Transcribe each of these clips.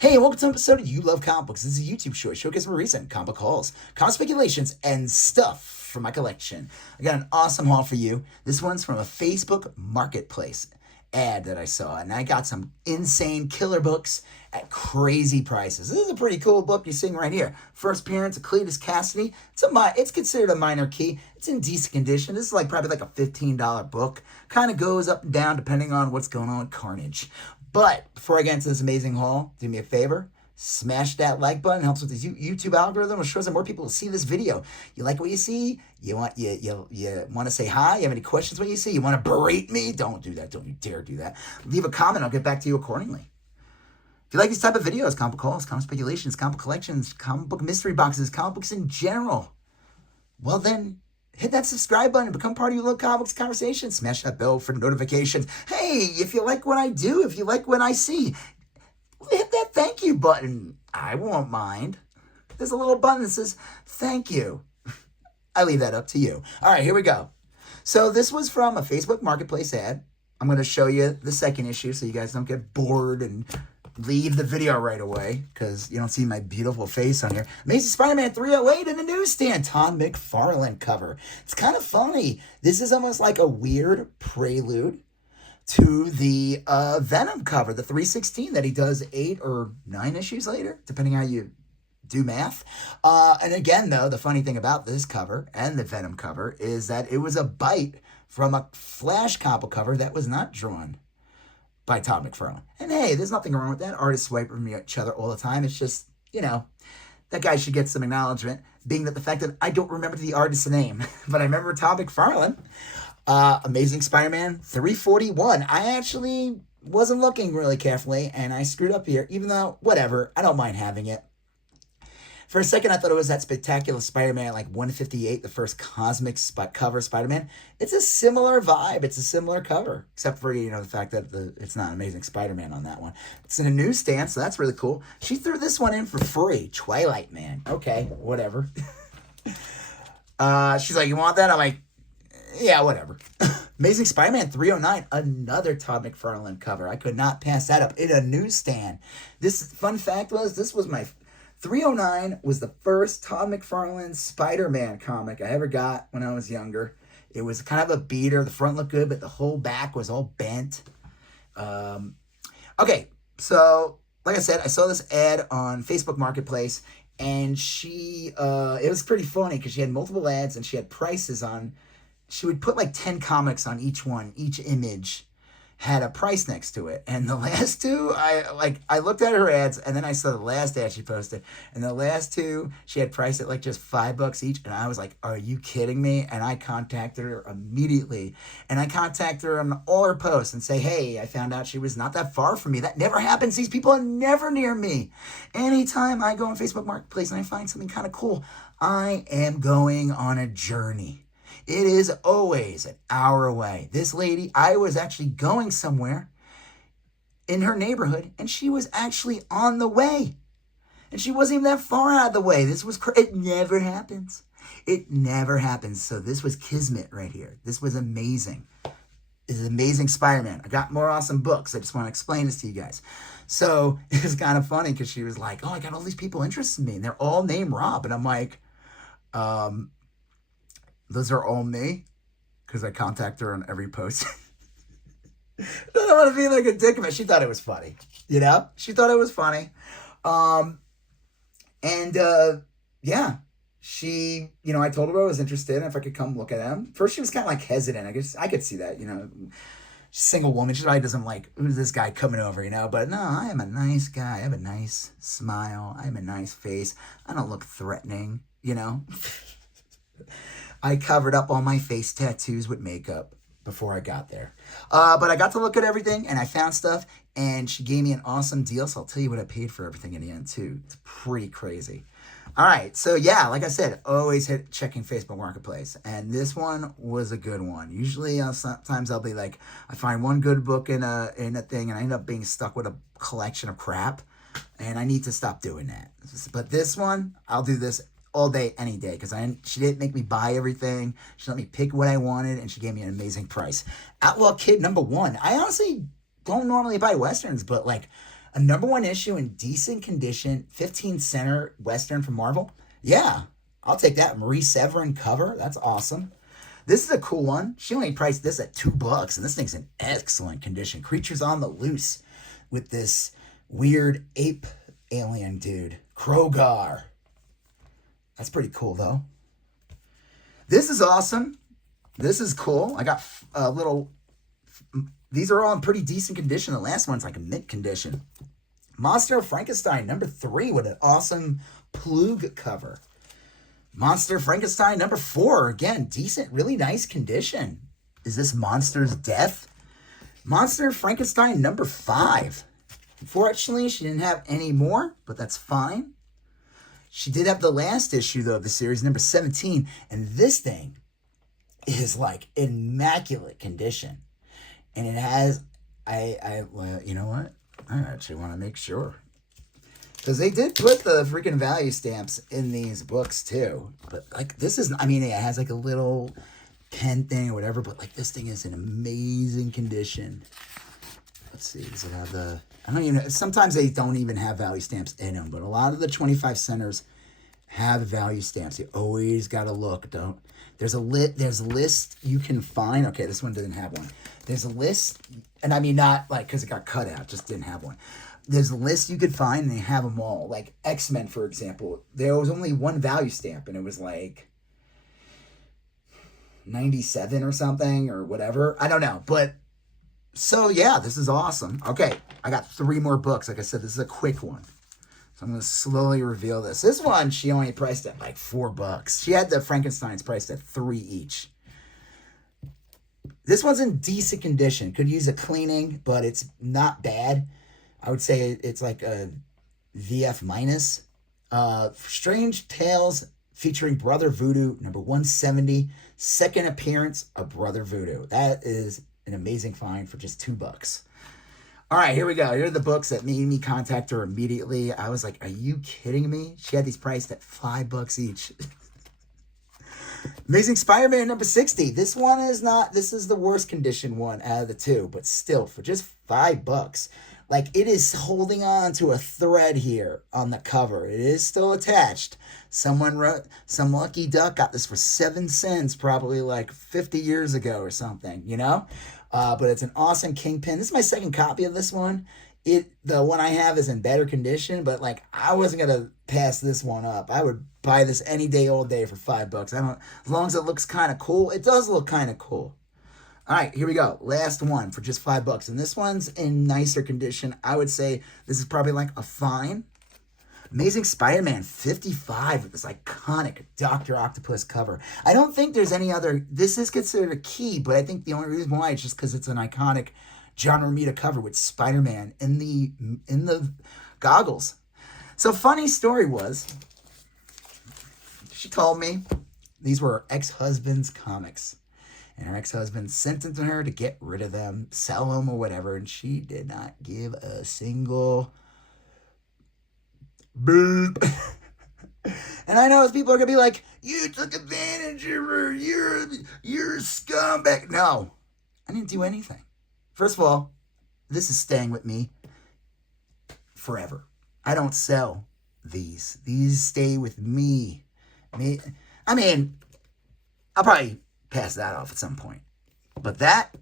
Hey, welcome to an episode of You Love Comic Books. This is a YouTube show. I showcase more recent comic book hauls, comic speculations, and stuff from my collection. I got an awesome haul for you. This one's from a Facebook Marketplace ad that I saw, and I got some insane killer books at crazy prices. This is a pretty cool book you're seeing right here. First appearance of Cletus Cassidy. It's considered a minor key. It's in decent condition. This is probably like a $15 book. Kind of goes up and down depending on what's going on with Carnage. But before I get into this amazing haul, do me a favor, smash that like button. It helps with the YouTube algorithm. It shows that more people will see this video. You like what you see? You want to say hi? You have any questions when you see? You want to berate me? Don't do that. Don't you dare do that. Leave a comment. I'll get back to you accordingly. If you like these type of videos, comic book hauls, comic speculations, comic book collections, comic book mystery boxes, comic books in general, well then, hit that subscribe button and become part of your little comics conversation. Smash that bell for notifications. Hey, if you like what I do, if you like what I see, hit that thank you button. I won't mind. There's a little button that says thank you. I leave that up to you. All right, here we go. So this was from a Facebook Marketplace ad. I'm going to show you the second issue so you guys don't get bored and leave the video right away because you don't see my beautiful face on here. Amazing Spider-Man 308 in the newsstand. Todd McFarlane cover. It's kind of funny. This is almost like a weird prelude to the Venom cover, the 316 that he does 8 or 9 issues later, depending how you do math. And again, though, the funny thing about this cover and the Venom cover is that it was a bite from a Flash comic cover that was not drawn by Todd McFarlane. And hey, there's nothing wrong with that. Artists swipe from each other all the time. It's just, that guy should get some acknowledgement, being that the fact that I don't remember the artist's name, but I remember Todd McFarlane. Amazing Spider-Man 341. I actually wasn't looking really carefully, and I screwed up here, even though, whatever, I don't mind having it. For a second, I thought it was that spectacular Spider-Man, like 158, the first cosmic cover Spider-Man. It's a similar vibe. It's a similar cover, except for, the fact that it's not Amazing Spider-Man on that one. It's in a newsstand, so that's really cool. She threw this one in for free. Twilight Man. Okay, whatever. She's like, you want that? I'm like, yeah, whatever. Amazing Spider-Man 309, another Todd McFarlane cover. I could not pass that up in a newsstand. This fun fact was my 309 was the first Todd McFarlane Spider-Man comic I ever got when I was younger. It was kind of a beater. The front looked good, but the whole back was all bent. Okay, so like I said, I saw this ad on Facebook Marketplace, and it was pretty funny because she had multiple ads and she had prices on. She would put like 10 comics on each one. Each image had a price next to it. And the last two, I looked at her ads, and then I saw the last ad she posted. And the last two, she had priced at like just $5 each. And I was like, are you kidding me? And I contacted her immediately. And I contacted her on all her posts and say, hey, I found out she was not that far from me. That never happens. These people are never near me. Anytime I go on Facebook Marketplace and I find something kind of cool, I am going on a journey. It is always an hour away. This lady, I was actually going somewhere in her neighborhood, and she was actually on the way. And she wasn't even that far out of the way. It never happens. It never happens. So this was kismet right here. This was amazing. This is Amazing Spider-Man. I got more awesome books. I just want to explain this to you guys. So it was kind of funny because she was like, oh, I got all these people interested in me, and they're all named Rob. And I'm like, those are all me, because I contact her on every post. I don't want to be like a dick, but she thought it was funny. She thought it was funny. Yeah, she, I told her I was interested if I could come look at them. First, she was kind of like hesitant. I guess I could see that, she's a single woman. She probably doesn't like, who's this guy coming over, But no, I am a nice guy. I have a nice smile. I have a nice face. I don't look threatening, I covered up all my face tattoos with makeup before I got there. But I got to look at everything, and I found stuff, and she gave me an awesome deal, so I'll tell you what I paid for everything in the end, too. It's pretty crazy. All right, so yeah, like I said, always checking Facebook Marketplace, and this one was a good one. Usually, sometimes I'll be like, I find one good book in a thing, and I end up being stuck with a collection of crap, and I need to stop doing that. But this one, I'll do this all day, any day, because she didn't make me buy everything. She let me pick what I wanted, and she gave me an amazing price. Outlaw Kid #1. I honestly don't normally buy Westerns, but A number one issue in decent condition, 15 center Western from Marvel. Yeah, I'll take that. Marie Severin cover. That's awesome. This is a cool one. She only priced this at $2, and this thing's in excellent condition. Creatures on the Loose with this weird ape alien dude, Krogar. That's pretty cool, though. This is awesome. This is cool. I got a little... These are all in pretty decent condition. The last one's like a mint condition. Monster of Frankenstein, number 3, with an awesome Plug cover. Monster Frankenstein number 4. Again, decent, really nice condition. Is this Monster's Death? Monster Frankenstein number 5. Unfortunately, she didn't have any more, but that's fine. She did have the last issue, though, of the series, number 17. And this thing is like immaculate condition. And it has, well, you know what? I actually want to make sure. Because they did put the freaking value stamps in these books, too. But, like, this is, I mean, it has, like, a little pen thing or whatever. But, like, this thing is in amazing condition. Let's see. Does it have the, I don't even know. Sometimes they don't even have value stamps in them. But a lot of the 25 centers have value stamps. You always got to look. There's a list you can find. Okay, this one didn't have one. There's a list. And, I mean, not, like, because it got cut out. Just didn't have one. There's a list you could find, and they have them all. Like X-Men, for example, there was only one value stamp, and it was like 97 or something, or whatever. I don't know. But, so, yeah, this is awesome. Okay, I got 3 more books. Like I said, this is a quick one. So I'm going to slowly reveal this. This one, she only priced at like $4. She had the Frankensteins priced at $3 each. This one's in decent condition. Could use a cleaning, but it's not bad. I would say it's like a VF minus. Strange Tales featuring Brother Voodoo, number 170. Second appearance of Brother Voodoo. That is an amazing find for just $2. All right, here we go. Here are the books that made me contact her immediately. I was like, are you kidding me? She had these priced at $5 each. Amazing Spider-Man number 60. This one is not, this is the worst condition one out of the 2, but still, for just $5. Like, it is holding on to a thread here on the cover. It is still attached. Someone wrote, some lucky duck got this for 7 cents probably like 50 years ago or something, you know? But it's an awesome Kingpin. This is my second copy of this one. The one I have is in better condition, but like, I wasn't going to pass this one up. I would buy this any day, all day for $5. As long as it looks kind of cool. It does look kind of cool. All right, here we go. Last one for just $5. And this one's in nicer condition. I would say this is probably like a fine. Amazing Spider-Man 55 with this iconic Dr. Octopus cover. I don't think there's any other, this is considered a key, but I think the only reason why is just because it's an iconic John Romita cover with Spider-Man in the goggles. So funny story was, she told me these were her ex-husband's comics. And her ex-husband sent them to her to get rid of them, sell them or whatever. And she did not give a single boop. And I know people are going to be like, you took advantage of her. You're a scumbag. No, I didn't do anything. First of all, this is staying with me forever. I don't sell these. These stay with me. I mean, I'll probably pass that off at some point. But that,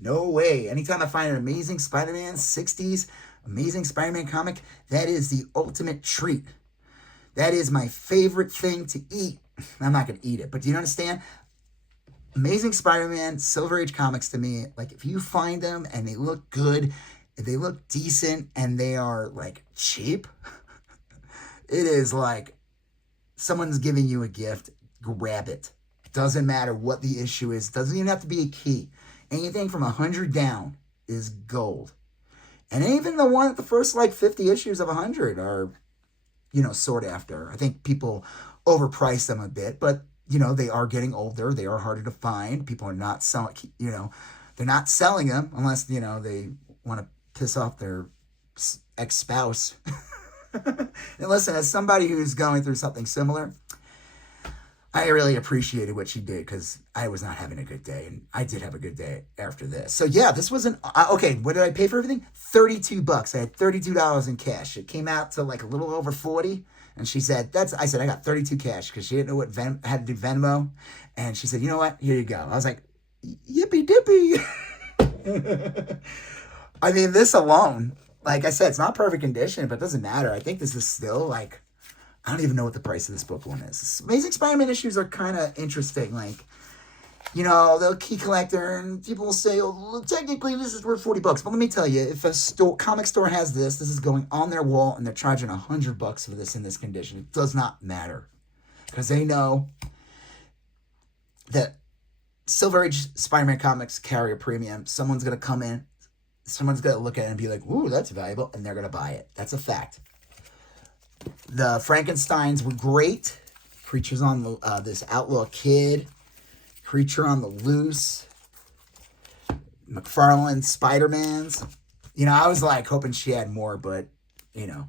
no way. Anytime I find an Amazing Spider-Man 60s, Amazing Spider-Man comic, that is the ultimate treat. That is my favorite thing to eat. I'm not going to eat it, but do you understand? Amazing Spider-Man, Silver Age comics to me, like if you find them and they look good, if they look decent and they are like cheap, it is like someone's giving you a gift, grab it. Doesn't matter what the issue is. Doesn't even have to be a key. Anything from 100 down is gold. And even the first like 50 issues of 100 are, sought after. I think people overprice them a bit, but, they are getting older. They are harder to find. People are not selling, they're not selling them unless, they want to piss off their ex-spouse. And listen, as somebody who's going through something similar, I really appreciated what she did because I was not having a good day, and I did have a good day after this. So yeah, this wasn't okay. What did I pay for everything? $32. I had $32 in cash. It came out to like a little over 40. And she said, I said, I got 32 cash because she didn't know what had to do Venmo. And she said, you know what? Here you go. I was like, yippee dippy. I mean, this alone, like I said, it's not perfect condition, but it doesn't matter. I think this is still like, I don't even know what the price of this book one is. Amazing Spider-Man issues are kind of interesting. Like, you know, the key collector, and people will say, oh, technically this is worth $40. But let me tell you, if a comic store has this is going on their wall and they're charging $100 for this in this condition. It does not matter. Because they know that Silver Age Spider-Man comics carry a premium. Someone's going to come in, someone's going to look at it and be like, ooh, that's valuable, and they're going to buy it. That's a fact. The Frankensteins were great. Creatures on the this Outlaw Kid. Creature on the Loose, McFarlane Spider-Mans. You know, I was like hoping she had more, but you know,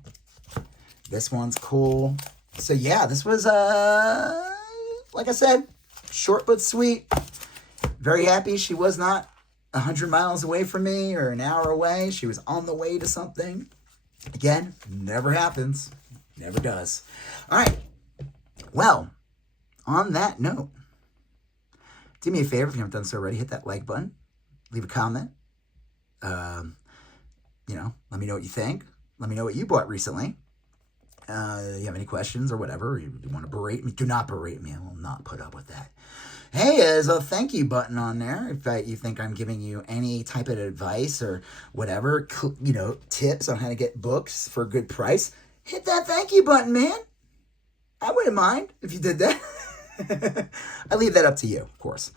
this one's cool. So yeah, this was like I said, short but sweet. Very happy she was not 100 miles away from me or an hour away. She was on the way to something. Again, never happens. Never does. All right. Well, on that note, do me a favor if you haven't done so already. Hit that like button. Leave a comment. You know, let me know what you think. Let me know what you bought recently. You have any questions or whatever. You want to berate me? Do not berate me. I will not put up with that. Hey, there's a thank you button on there. If you think I'm giving you any type of advice or whatever, you know, tips on how to get books for a good price, hit that thank you button, man. I wouldn't mind if you did that. I leave that up to you, of course.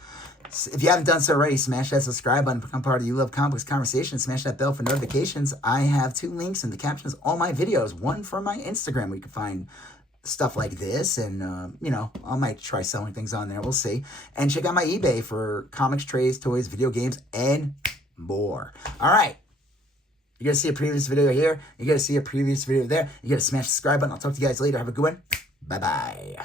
If you haven't done so already, smash that subscribe button, become part of the You Love Comics conversation, smash that bell for notifications. I have 2 links in the captions, all my videos. One for my Instagram, where you can find stuff like this, and, you know, I might try selling things on there. We'll see. And check out my eBay for comics, trays, toys, video games, and more. All right. You're going to see a previous video here. You're going to see a previous video there. You got to smash the subscribe button. I'll talk to you guys later. Have a good one. Bye-bye.